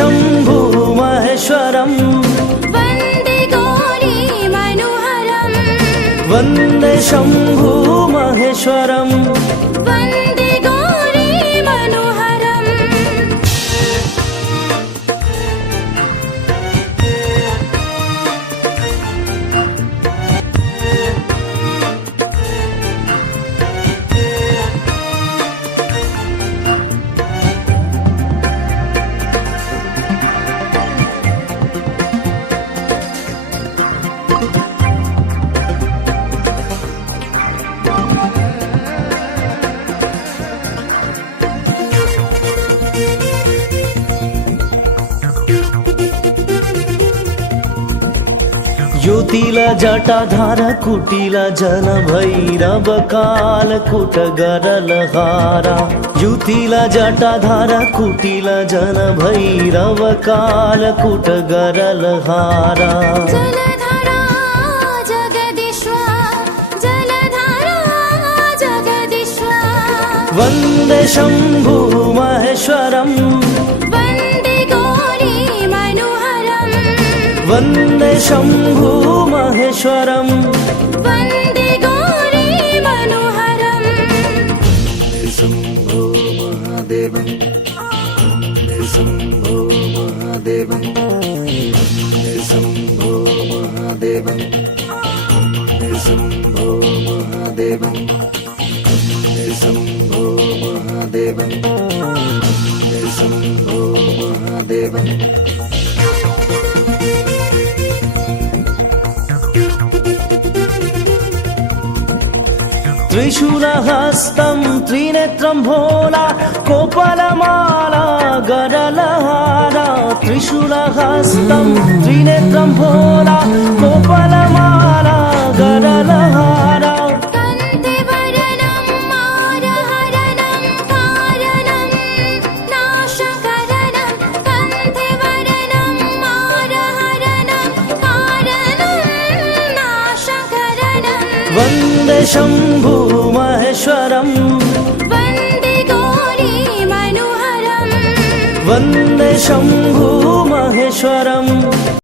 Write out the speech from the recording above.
शंभु महेश्वरम् वन्दे गौरी मनोहरम् वन्दे शंभु महेश्वरम् वन्दे गौरी मनोहरम् ज्योतिल जटाधार कुटिल जन भैरव काल कुटगरलहारा ज्योतिल जटाधार कुटिल जन भैरव काल कुटगरलहारा जलधारा जगदीश्वर वन्दे शंभु महेश्वरम् वन्दे गौरी मनोहरम् वन्दे शंभु महेश्वरम् वन्दे गौरी मनोहरम् शंभो महादेवम् वन्दे शंभो महादेवम् वन्दे शंभो महादेवम् वन्दे शंभो महादेवम् वन्दे शंभो महादेवम् वन्दे शंभो महादेवम् त्रिशूलहस्तं त्रिनेत्रं भोला कोपलमाला गरलहारा त्रिशूलहस्तं त्रिनेत्रं भोला कोपलमाला गरलहारा कन्ते वरनं मारहरणं कारणं नाशकरणं कन्ते वरनं मारहरणं कारणं नाशकरणं वन्दे शंभु महेश्वरम् वन्दे गौरी मनोहरम् वन्दे शंभु महेश्वरम्